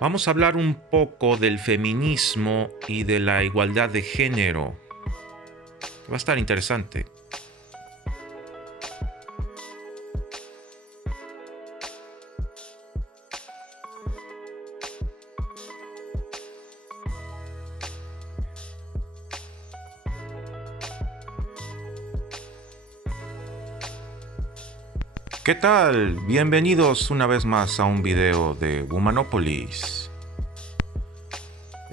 Vamos a hablar un poco del feminismo y de la igualdad de género. Va a estar interesante. ¿Qué tal? Bienvenidos una vez más a un video de Womanopolis.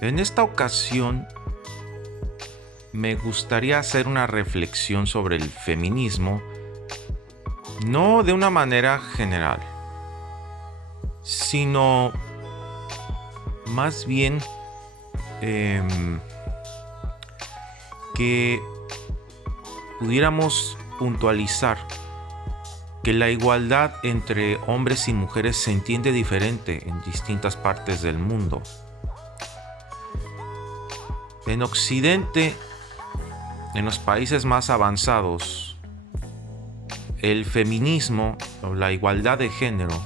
En esta ocasión me gustaría hacer una reflexión sobre el feminismo, no de una manera general, sino más bien que pudiéramos puntualizar que la igualdad entre hombres y mujeres se entiende diferente en distintas partes del mundo. En Occidente, en los países más avanzados, el feminismo o la igualdad de género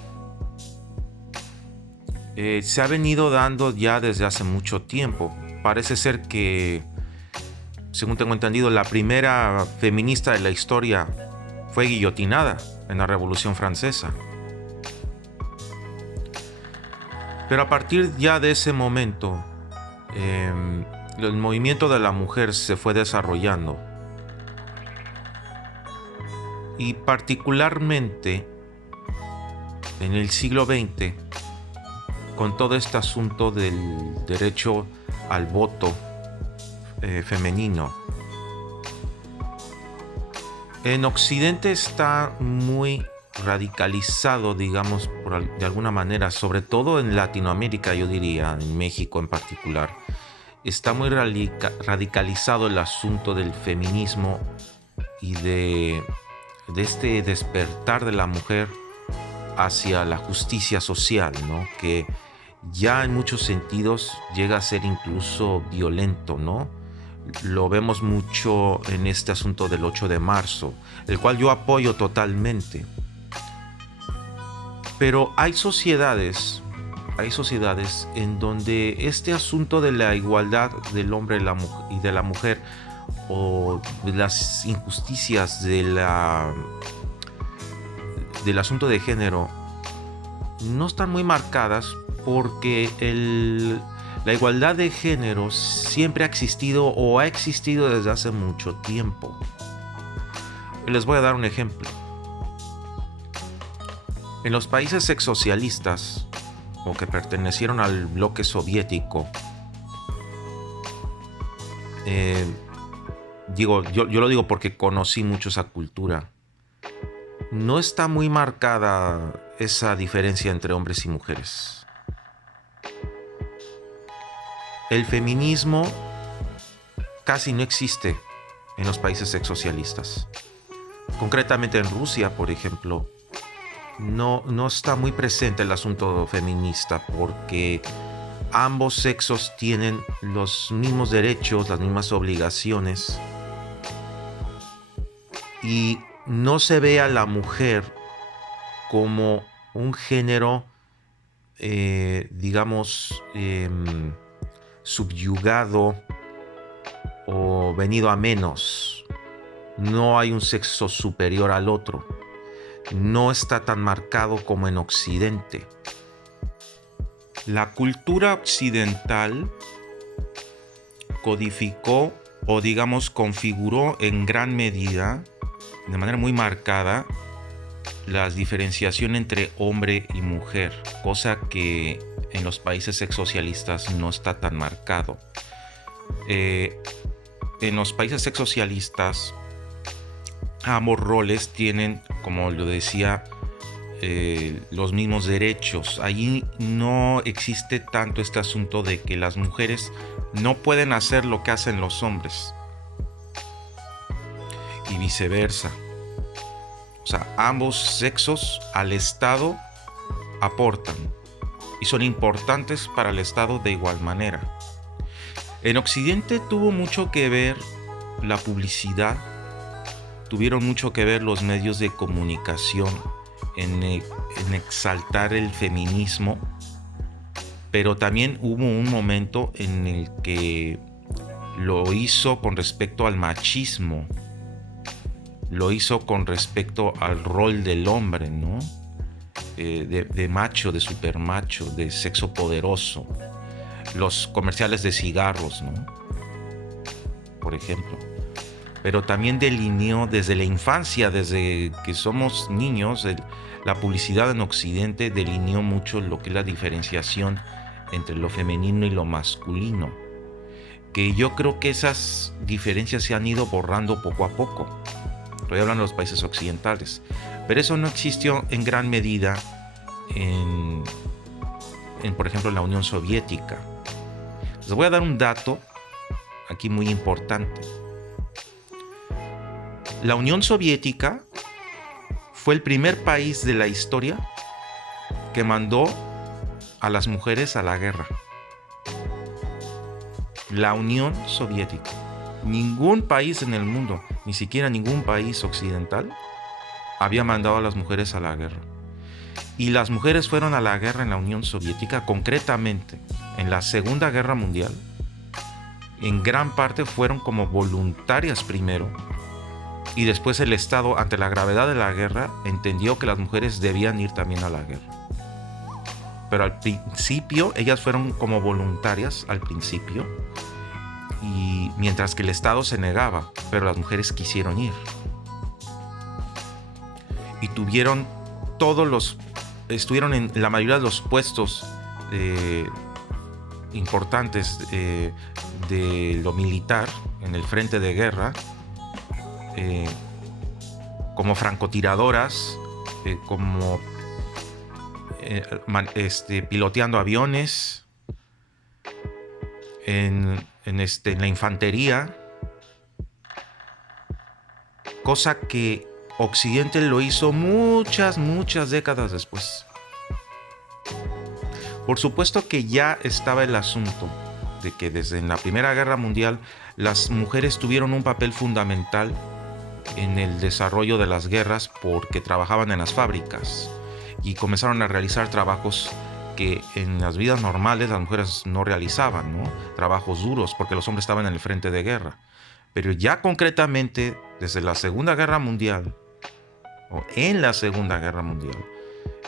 se ha venido dando ya desde hace mucho tiempo. Parece ser que, según tengo entendido, la primera feminista de la historia fue guillotinada en la Revolución Francesa. Pero a partir ya de ese momento, el movimiento de la mujer se fue desarrollando. Y particularmente en el siglo XX, con todo este asunto del derecho al voto femenino. En Occidente está muy radicalizado, digamos, de alguna manera, sobre todo en Latinoamérica, yo diría, en México en particular. Está muy radicalizado el asunto del feminismo y de este despertar de la mujer hacia la justicia social, ¿no? Que ya en muchos sentidos llega a ser incluso violento, ¿no? Lo vemos mucho en este asunto del 8 de marzo, el cual yo apoyo totalmente. Pero hay sociedades en donde este asunto de la igualdad del hombre y de la mujer, o de las injusticias del asunto de género, no están muy marcadas porque la igualdad de género siempre ha existido o ha existido desde hace mucho tiempo. Les voy a dar un ejemplo. En los países exsocialistas o que pertenecieron al bloque soviético, yo lo digo porque conocí mucho esa cultura, no está muy marcada esa diferencia entre hombres y mujeres. El feminismo casi no existe en los países exsocialistas. Concretamente en Rusia, por ejemplo, no está muy presente el asunto feminista porque ambos sexos tienen los mismos derechos, las mismas obligaciones, y no se ve a la mujer como un género, digamos, subyugado o venido a menos. No hay un sexo superior al otro. No está tan marcado como en Occidente. La cultura occidental codificó o, digamos, configuró en gran medida, de manera muy marcada, la diferenciación entre hombre y mujer, cosa que en los países exsocialistas no está tan marcado. En los países exsocialistas ambos roles tienen, como lo decía, los mismos derechos. Allí no existe tanto este asunto de que las mujeres no pueden hacer lo que hacen los hombres y viceversa. O sea, ambos sexos al Estado aportan y son importantes para el Estado de igual manera. En Occidente tuvo mucho que ver la publicidad, tuvieron mucho que ver los medios de comunicación en exaltar el feminismo, pero también hubo un momento en el que lo hizo con respecto al machismo, lo hizo con respecto al rol del hombre, ¿no? De macho, de supermacho, de sexo poderoso. Los comerciales de cigarros, ¿no? Por ejemplo. Pero también delineó desde la infancia, desde que somos niños, la publicidad en Occidente delineó mucho lo que es la diferenciación entre lo femenino y lo masculino. Que yo creo que esas diferencias se han ido borrando poco a poco. Estoy hablando de los países occidentales. Pero eso no existió en gran medida en por ejemplo, la Unión Soviética. Les voy a dar un dato aquí muy importante. La Unión Soviética fue el primer país de la historia que mandó a las mujeres a la guerra. La Unión Soviética. Ningún país en el mundo, ni siquiera ningún país occidental, había mandado a las mujeres a la guerra. Y las mujeres fueron a la guerra en la Unión Soviética, concretamente en la Segunda Guerra Mundial. En gran parte fueron como voluntarias primero, y después el Estado, ante la gravedad de la guerra, entendió que las mujeres debían ir también a la guerra. Pero al principio ellas fueron como voluntarias al principio, y mientras que el Estado se negaba, pero las mujeres quisieron ir. Y estuvieron en la mayoría de los puestos importantes de lo militar en el frente de guerra, como francotiradoras, como piloteando aviones, en la infantería, cosa que Occidente lo hizo muchas décadas después. Por supuesto que ya estaba el asunto de que desde la Primera Guerra Mundial las mujeres tuvieron un papel fundamental en el desarrollo de las guerras porque trabajaban en las fábricas y comenzaron a realizar trabajos que en las vidas normales las mujeres no realizaban, ¿no? Trabajos duros porque los hombres estaban en el frente de guerra. Pero ya concretamente desde la Segunda Guerra Mundial, o en la Segunda Guerra Mundial,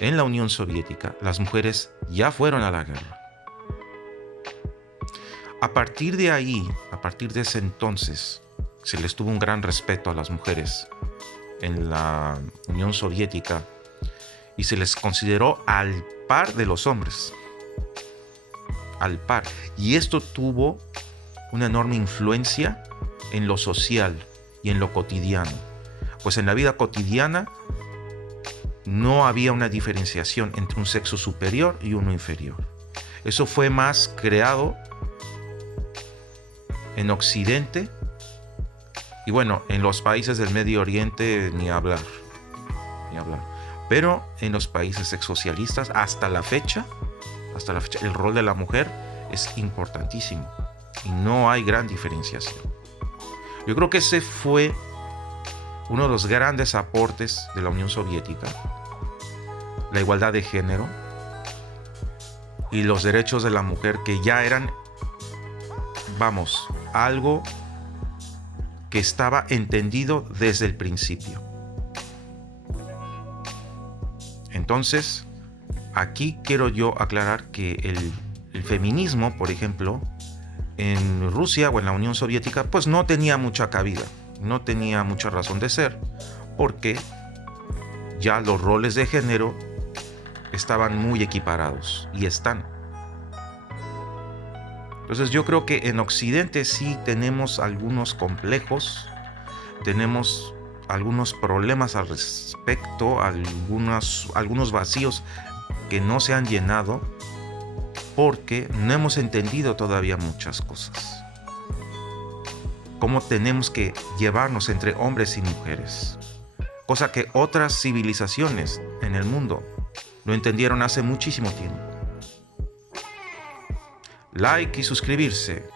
en la Unión Soviética, las mujeres ya fueron a la guerra. A partir de ahí, a partir de ese entonces, se les tuvo un gran respeto a las mujeres en la Unión Soviética y se les consideró al par de los hombres. Al par. Y esto tuvo una enorme influencia en lo social y en lo cotidiano. Pues en la vida cotidiana no había una diferenciación entre un sexo superior y uno inferior. Eso fue más creado en Occidente y bueno, en los países del Medio Oriente ni hablar. Pero en los países exsocialistas hasta la fecha, el rol de la mujer es importantísimo y no hay gran diferenciación. Yo creo que ese fue uno de los grandes aportes de la Unión Soviética, la igualdad de género y los derechos de la mujer, que ya eran, algo que estaba entendido desde el principio. Entonces, aquí quiero yo aclarar que el feminismo, por ejemplo, en Rusia o en la Unión Soviética, pues no tenía mucha cabida, no tenía mucha razón de ser, porque ya los roles de género estaban muy equiparados y están. Entonces yo creo que en Occidente sí tenemos algunos complejos, tenemos algunos problemas al respecto, algunos vacíos que no se han llenado porque no hemos entendido todavía muchas cosas. Cómo tenemos que llevarnos entre hombres y mujeres, cosa que otras civilizaciones en el mundo lo entendieron hace muchísimo tiempo. Like y suscribirse.